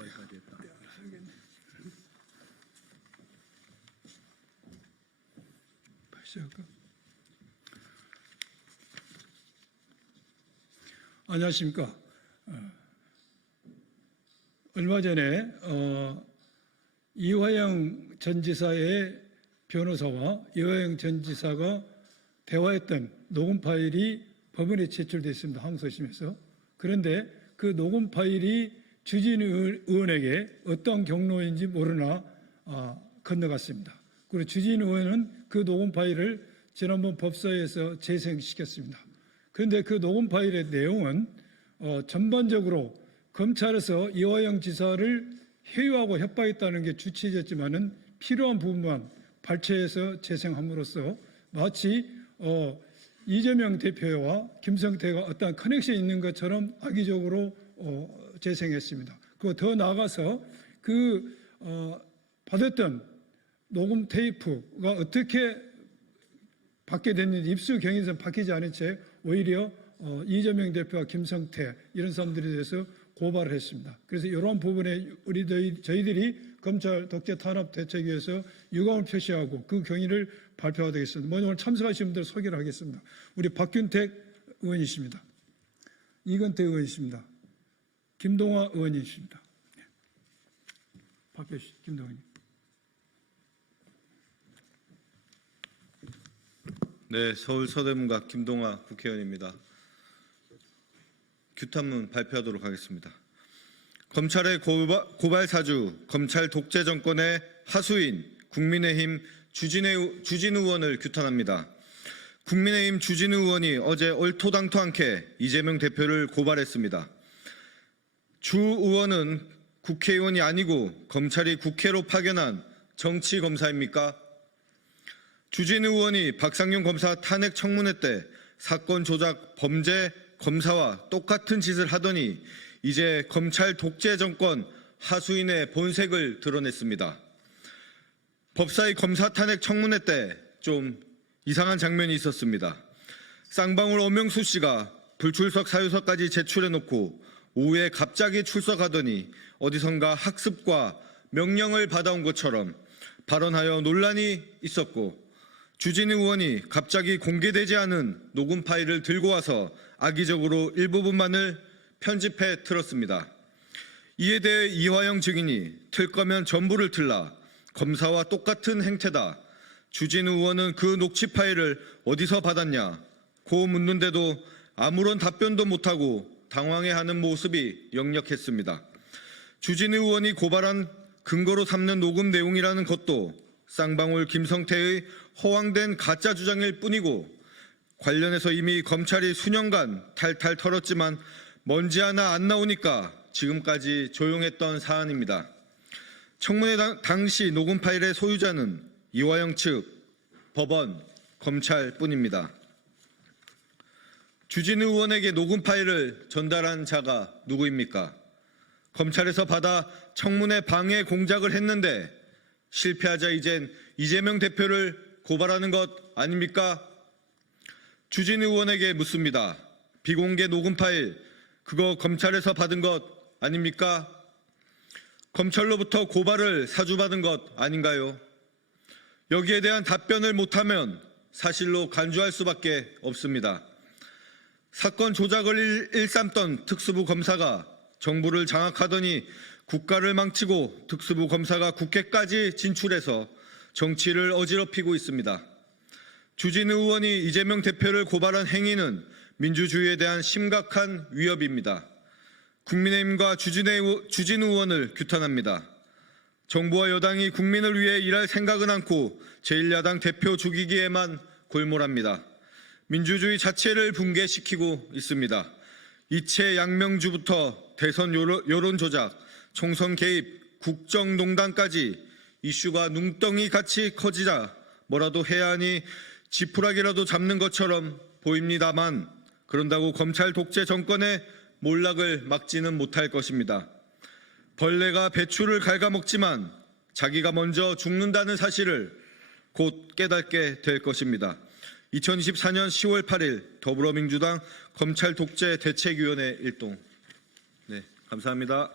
고발까지 했다. 안녕하십니까. 얼마 전에 이화영 전 지사의 변호사와 이화영 전 지사가 대화했던 녹음 파일이 법원에 제출됐습니다. 항소심에서. 그런데 그 녹음 파일이 주진우 의원에게 어떤 경로인지 모르나 건너갔습니다. 그리고 주진우 의원은 그 녹음 파일을 지난번 법사위에서 재생시켰습니다. 그런데 그 녹음 파일의 내용은 전반적으로 검찰에서 이화영 지사를 회유하고 협박했다는 게 주체였지만은 필요한 부분만 발췌해서 재생함으로써 마치 이재명 대표와 김성태가 어떤 커넥션이 있는 것처럼 악의적으로 재생했습니다. 그리고 더 나아가서 받았던 녹음 테이프가 어떻게 받게 됐는지 입수 경위에서 바뀌지 않은 채 오히려 이재명 대표와 김성태 이런 사람들에 대해서 고발을 했습니다. 그래서 이런 부분에 저희들이 검찰 독재 탄압 대책위에서 유감을 표시하고 그 경위를 발표하도록 하겠습니다. 먼저 오늘 참석하신 분들 소개를 하겠습니다. 우리 박균택 의원이십니다. 이건태 의원이십니다. 김동화 의원이십니다. 박교 씨, 김동화 의원님. 네, 서울 서대문갑 김동화 국회의원입니다. 규탄문 발표하도록 하겠습니다. 검찰의 고발 사주, 검찰 독재 정권의 하수인 국민의힘 주진우 의원을 규탄합니다. 국민의힘 주진우 의원이 어제 얼토당토않게 이재명 대표를 고발했습니다. 주 의원은 국회의원이 아니고 검찰이 국회로 파견한 정치검사입니까? 주진우 의원이 박상용 검사 탄핵 청문회 때 사건 조작 범죄 검사와 똑같은 짓을 하더니 이제 검찰 독재 정권 하수인의 본색을 드러냈습니다. 법사위 검사 탄핵 청문회 때 좀 이상한 장면이 있었습니다. 쌍방울 엄영수 씨가 불출석 사유서까지 제출해놓고 오후에 갑자기 출석하더니 어디선가 학습과 명령을 받아온 것처럼 발언하여 논란이 있었고, 주진우 의원이 갑자기 공개되지 않은 녹음 파일을 들고 와서 악의적으로 일부분만을 편집해 틀었습니다. 이에 대해 이화영 증인이 틀 거면 전부를 틀라, 검사와 똑같은 행태다, 주진우 의원은 그 녹취 파일을 어디서 받았냐 고 묻는데도 아무런 답변도 못하고 당황해하는 모습이 역력했습니다. 주진우 의원이 고발한 근거로 삼는 녹음 내용이라는 것도 쌍방울 김성태의 허황된 가짜 주장일 뿐이고, 관련해서 이미 검찰이 수년간 탈탈 털었지만 먼지 하나 안 나오니까 지금까지 조용했던 사안입니다. 청문회 당시 녹음 파일의 소유자는 이화영 측, 법원, 검찰뿐입니다. 주진우 의원에게 녹음 파일을 전달한 자가 누구입니까? 검찰에서 받아 청문회 방해 공작을 했는데 실패하자 이젠 이재명 대표를 고발하는 것 아닙니까? 주진우 의원에게 묻습니다. 비공개 녹음 파일, 그거 검찰에서 받은 것 아닙니까? 검찰로부터 고발을 사주받은 것 아닌가요? 여기에 대한 답변을 못하면 사실로 간주할 수밖에 없습니다. 사건 조작을 일삼던 특수부 검사가 정부를 장악하더니 국가를 망치고 특수부 검사가 국회까지 진출해서 정치를 어지럽히고 있습니다. 주진우 의원이 이재명 대표를 고발한 행위는 민주주의에 대한 심각한 위협입니다. 국민의힘과 주진우 의원을 규탄합니다. 정부와 여당이 국민을 위해 일할 생각은 않고 제1야당 대표 죽이기에만 골몰합니다. 민주주의 자체를 붕괴시키고 있습니다. 이채 양명주부터 대선 여론 조작, 총선 개입, 국정농단까지 이슈가 눈덩이같이 커지자 뭐라도 해야 하니 지푸라기라도 잡는 것처럼 보입니다만, 그런다고 검찰 독재 정권의 몰락을 막지는 못할 것입니다. 벌레가 배추를 갉아먹지만 자기가 먼저 죽는다는 사실을 곧 깨닫게 될 것입니다. 2024년 10월 8일 더불어민주당 검찰 독재 대책위원회 일동. 네, 감사합니다.